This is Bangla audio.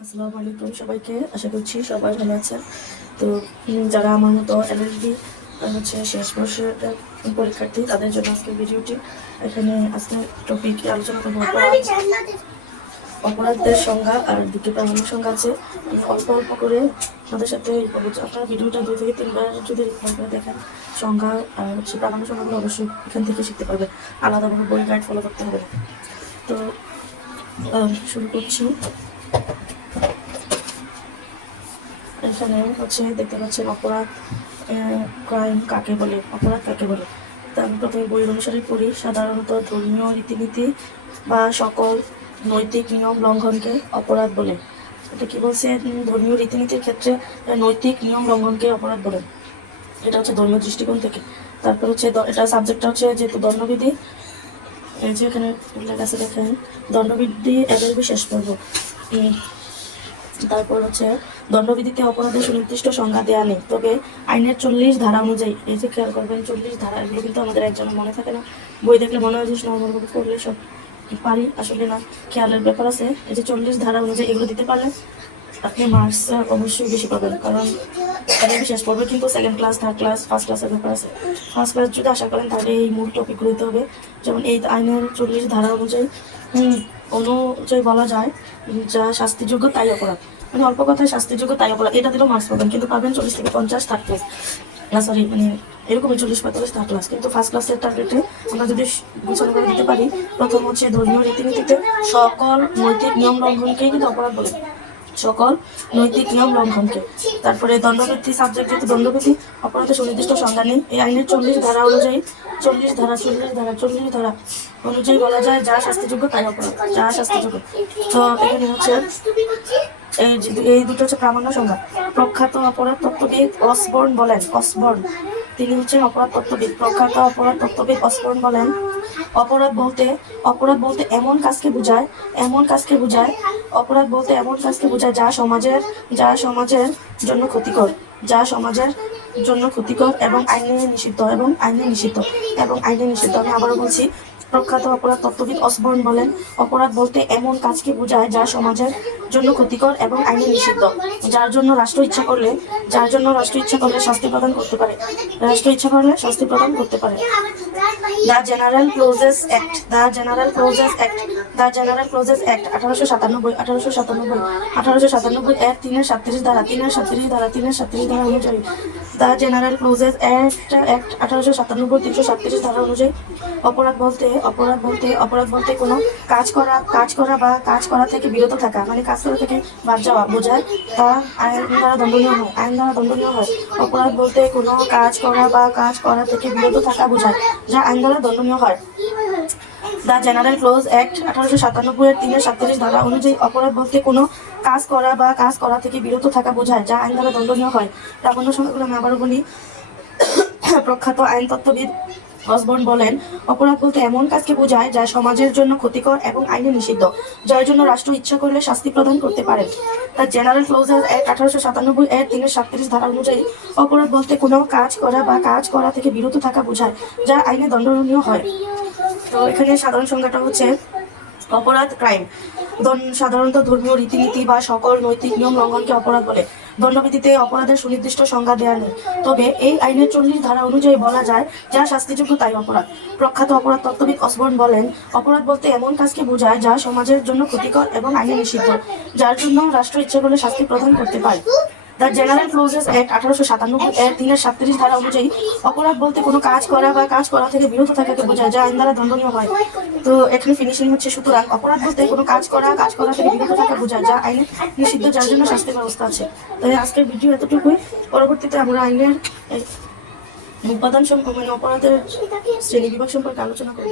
আসসালামু আলাইকুম সবাইকে, আশা করছি সবাই ভালো আছেন। তো যারা আমার মতো এলএলবি শেষ বর্ষের পরীক্ষার্থী, তাদের জন্য আজকে ভিডিওটি। এখানে আজকে টপিক আলোচনা করবো অপরাধের সংজ্ঞা আর দুটি প্রামাণ্য সংজ্ঞা আছে। আমি অল্প অল্প করে আমাদের সাথে আপনার ভিডিওটা 2 থেকে 3 বার যদি রিকমেন্ড করে দেখেন, সংজ্ঞা আর প্রামাণ্য সংজ্ঞাগুলো অবশ্যই এখান থেকে শিখতে পারবে, আলাদাভাবে বই গাইড ফলো করতে হবে না। তো শুরু করছি। এখানে দেখতে পাচ্ছেন অপরাধ ক্রাইম কাকে বলে, অপরাধ কাকে বলে। তা আমি প্রথমে বই অনুসারে পড়ি। সাধারণত ধর্মীয় রীতিনীতি বা সকল নৈতিক নিয়ম লঙ্ঘনকে অপরাধ বলে। এটা কি বলছে? ধর্মীয় রীতিনীতির ক্ষেত্রে নৈতিক নিয়ম লঙ্ঘনকে অপরাধ বলে। এটা ধর্মীয় দৃষ্টিকোণ থেকে। তারপর এটা সাবজেক্টটা যেহেতু দণ্ডবিধি, এই যে এখানে উল্লেখ আছে দেখেন, দণ্ডবিধি এদের শেষ পর্ব। তারপর দণ্ডবিধিতে অপরাধের সুনির্দিষ্ট সংজ্ঞা দেওয়া নেই, তবে আইনের 40 ধারা অনুযায়ী, এই যে খেয়াল করবেন 40 ধারা, এগুলো কিন্তু আমাদের একজনের মনে থাকে না। বই দেখলে মনে হয় যে নর্মালভাবে করলে সব পারি, আসলে না, খেয়ালের ব্যাপার আছে। এই যে 40 ধারা অনুযায়ী এগুলো দিতে পারলে আপনি মার্কস অবশ্যই বেশি পাবেন, কারণ এখানে শেষ পড়বে কিন্তু second class, third class, first ক্লাসের ব্যাপার আছে। ফার্স্ট ক্লাস যদি আশা করেন তাহলে এই মূল টপিকগুলো দিতে হবে। যেমন এই আইনের 40 ধারা অনুযায়ী বলা যায় যা শাস্তিযোগ্য তাই অপরাধ। মানে অল্প কথায় শাস্তিযোগ্য তাই অপরাধ, এটা দিলেও মার্কস পাবেন, কিন্তু পাবেন 40 থেকে 50 থার্ড ক্লাস, না সরি মানে এরকমই 40-45 থার্ড ক্লাস। কিন্তু ফার্স্ট ক্লাসের টার্গেটে আমরা যদি গুছানো করে দিতে পারি, প্রথম ধর্মীয় রীতিনীতিতে সকল নৈতিক নিয়ম লঙ্ঘনকেই কিন্তু অপরাধ বলে, সকল নৈতিক নিয়ম লঙ্ঘনকে। তারপরে দণ্ডবিধি সাবজেক্ট, যেহেতু দণ্ডবিধি অপরাধের সুনির্দিষ্ট সংজ্ঞা নেই, এই আইনের 40 ধারা অনুযায়ী 40 ধারা অনুযায়ী বলা যায় যা শাস্তিযোগ্য তাই অপরাধ, যা শাস্তিযোগ্য। তো এখানে এই দুটো প্রামাণ্য সংজ্ঞা। প্রখ্যাত অপরাধ তত্ত্ববিদ অসবর্ন বলেন, তিনি অপরাধ তত্ত্ববিদ, প্রখ্যাত অপরাধ তত্ত্ববিদ অসবর্ন বলেন, অপরাধ বলতে এমন কাজকে বোঝায়, অপরাধ বলতে এমন কাজকে বোঝায় যা সমাজের জন্য ক্ষতিকর, এবং আইনে নিষিদ্ধ। আমি আবারও বলছি, প্রখ্যাত অপরাধ তত্ত্ববিদ অসবর্ন বলেন, অপরাধ বলতে এমন কাজকে বোঝায় যা সমাজের জন্য ক্ষতিকর এবং আইনে নিষিদ্ধ, যার জন্য রাষ্ট্র ইচ্ছা করলে শাস্তি প্রদান করতে পারে, দ্য জেনারেল ক্লোজেস অ্যাক্ট 1897 এর 3-37 ধারা অনুযায়ী, দ্য জেনারেল ক্লোজেস অ্যাক্ট 1897 ধারা অনুযায়ী অপরাধ বলতে কোনো কাজ করা বা কাজ করা থেকে বিরত থাকা, মানে কাজ করা থেকে বাদ যাওয়া বোঝায়, তা আইন দ্বারা দণ্ডনীয় হয়। অপরাধ বলতে কোনো কাজ করা বা কাজ করা থেকে বিরত থাকা বোঝায়, যা আইন দ্বারা দণ্ডনীয় হয়। দ্য জেনারেল ক্লোজ অ্যাক্ট 1897 এর 3-37 ধারা অনুযায়ী অপরাধ বলতে কোনো কাজ করা বা কাজ করা থেকে বিরত থাকা বোঝায়, যা আইন দ্বারা দণ্ডনীয় হয়। প্রামাণ্য সংখ্যাগুলো আমি আবারও বলি। প্রখ্যাত আইনতত্ত্ববিদ অসবর্ন বলেন, অপরাধ বলতে এমন কাজকে বোঝায় যা সমাজের জন্য ক্ষতিকর এবং আইনে নিষিদ্ধ, যার জন্য রাষ্ট্র ইচ্ছা করলে শাস্তি প্রদান করতে পারে। তার জেনারেল ক্লোজেস অ্যাক্ট 1897 এর 3-37 ধারা অনুযায়ী অপরাধ বলতে কোনো কাজ করা বা কাজ করা থেকে বিরত থাকা বোঝায়, যা আইনে দণ্ডনীয় হয়। তো এখানে সাধারণ সংজ্ঞাটা অপরাধ ক্রাইম সাধারণত ধর্মীয় রীতিনীতি বা সকল নৈতিক নিয়ম লঙ্ঘনকে অপরাধ বলে। দণ্ডবিধিতে অপরাধের সুনির্দিষ্ট সংজ্ঞা দেওয়া নেই, তবে এই আইনের 40 ধারা অনুযায়ী বলা যায় যা শাস্তিযোগ্য তাই অপরাধ। প্রখ্যাত অপরাধ তত্ত্ববিদ অসবর্ন বলেন, অপরাধ বলতে এমন কাজকে বোঝায় যা সমাজের জন্য ক্ষতিকর এবং আইনে নিষিদ্ধ, যার জন্য রাষ্ট্র ইচ্ছা করলে শাস্তি প্রদান করতে পারে। দ্য জেনারেল ক্লোজেস অ্যাক্ট 1897 এর 3-37 ধারা অনুযায়ী অপরাধ বলতে কোনো কাজ করা বা কাজ করা থেকে বিরত থাকাকে বোঝায়, যা আইন দ্বারা দণ্ডনীয় হয়। তো এখানে ফিনিশিং সুতরাং অপরাধ বলতে কোনো কাজ করা থেকে বিরত থাকা বোঝায়, যা আইনে নিষিদ্ধ, যার জন্য শাস্তির ব্যবস্থা আছে। তাই আজকের ভিডিও এতটুকুই। পরবর্তীতে আমরা আইনের উপাদান সম্পর্কে, মানে অপরাধের শ্রেণী বিভাগ সম্পর্কে আলোচনা করব।